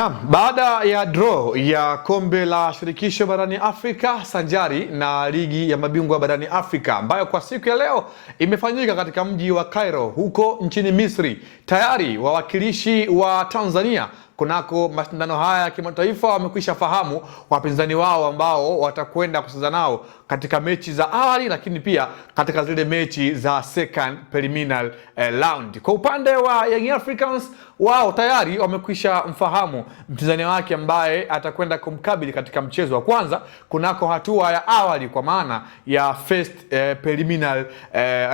Naam, baada ya draw ya kombe la shirikisho barani Afrika sanjari na ligi ya mabingwa barani Afrika ambayo kwa siku ya leo imefanyika katika mji wa Cairo huko nchini Misri, tayari wawakilishi wa Tanzania kunako mashindano haya ya kimataifa wamekwisha fahamu wapinzani wao ambao watakwenda kucheza nao katika mechi za awali, lakini pia katika zile mechi za second preliminary round. Kwa upande wa Young Africans, wao tayari wamekwisha mfahamu mpinzani wake ambaye atakwenda kumkabili katika mchezo wa kwanza kunako hatua ya awali, kwa maana ya first preliminary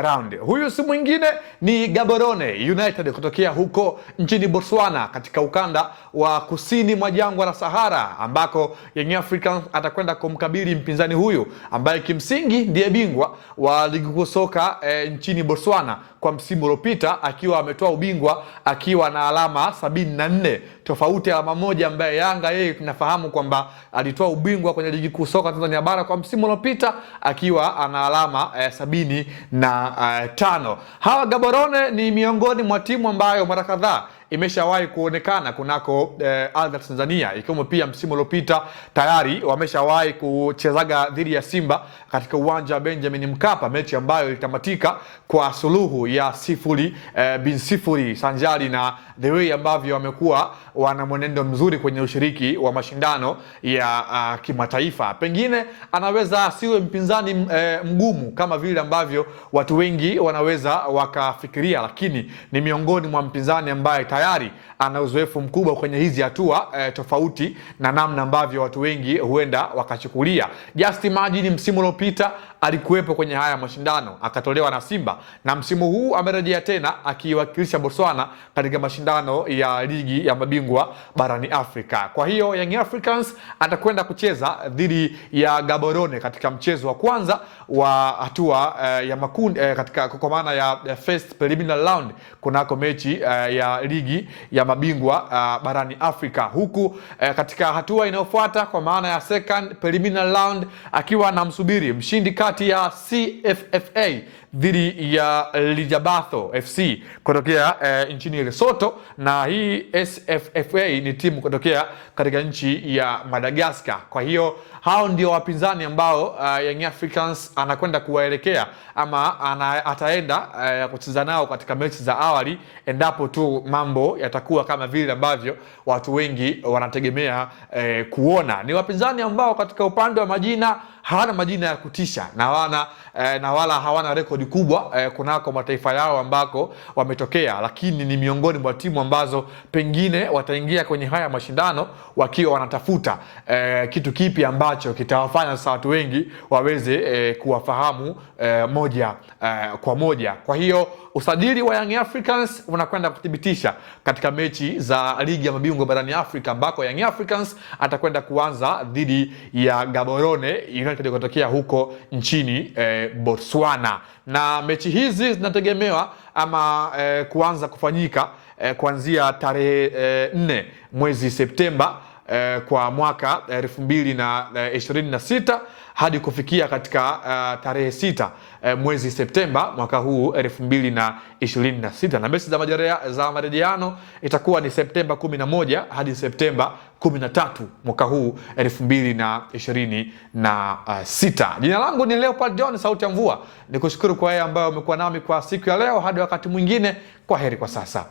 round. Huyu si mwingine ni Gaborone United kutokea huko nchini Botswana katika ukanda wa kusini mwa jangwa la Sahara, ambako Young Africans atakwenda kumkabili mpinzani huyu ambaye kimsingi ndiye bingwa wa ligi kuu soka nchini Botswana kwa msimu uliopita, akiwa ametoa ubingwa akiwa na alama 74, tofauti alama moja ambaye Yanga yeye tunafahamu kwamba alitoa ubingwa kwenye ligi kuu soka Tanzania bara kwa msimu uliopita akiwa ana alama 75. Hawa Gaborone ni miongoni mwa timu ambayo mara kadhaa imeshawahi kuonekana kunako Ardhi Tanzania, ikiwemo pia msimu uliopita tayari wameshawahi kuchezaga dhidi ya Simba katika uwanja wa Benjamin Mkapa, mechi ambayo ilitamatika kwa suluhu ya 0-0 sanjari na the way ambavyo wamekuwa wana mwenendo mzuri kwenye ushiriki wa mashindano ya kimataifa. Pengine anaweza asiwe mpinzani mgumu kama vile ambavyo watu wengi wanaweza wakafikiria, lakini ni miongoni mwa mpinzani ambaye tayari ana uzoefu mkubwa kwenye hizi hatua tofauti na namna ambavyo watu wengi huenda wakachukulia. Just imagine msimu uliopita alikuwepo kwenye haya mashindano akatolewa na Simba, na msimu huu amerejea tena akiwakilisha Botswana katika mashindano ya ligi ya mabingwa barani Afrika. Kwa hiyo Young Africans atakwenda kucheza dhidi ya Gaborone katika mchezo wa kwanza wa hatua ya makundi katika kwa maana ya first preliminary round kunako mechi ya ligi ya mabingwa barani Afrika, huku katika hatua inayofuata kwa maana ya second preliminary round akiwa anamsubiri mshindi kati ya CFFA dhidi ya Lijabatho FC kutokea nchini Lesotho, na hii SFFA ni timu kutokea katika nchi ya Madagascar. Kwa hiyo hao ndio wapinzani ambao Young Africans anakwenda kuwaelekea ama ataenda kucheza nao katika mechi za awali, endapo tu mambo yatakuwa kama vile ambavyo watu wengi wanategemea kuona. Ni wapinzani ambao katika upande wa majina hawana majina ya kutisha na wala hawana rekodi kubwa kunako mataifa yao ambako wametokea, lakini ni miongoni mwa timu ambazo pengine wataingia kwenye haya mashindano wakiwa wanatafuta kitu kipi ambacho kitawafanya sasa watu wengi waweze kuwafahamu moja kwa moja. Kwa hiyo usajili wa Young Africans unakwenda kuthibitisha katika mechi za ligi ya mabingwa barani Afrika, ambako Young Africans atakwenda kuanza dhidi ya Gaborone United kutokea huko nchini Botswana, na mechi hizi zinategemewa ama kuanza kufanyika kuanzia tarehe 4 mwezi Septemba kwa mwaka 2026 hadi kufikia katika tarehe 6 mwezi Septemba mwaka huu 2026, na mechi za marejeano itakuwa ni Septemba 11 hadi Septemba 13 mwaka huu 2026. Jina langu ni Leopard John, sauti ya mvua. Nikushukuru kwa yeye ambayo umekuwa nami kwa siku ya leo. Hadi wakati mwingine, kwa heri kwa sasa.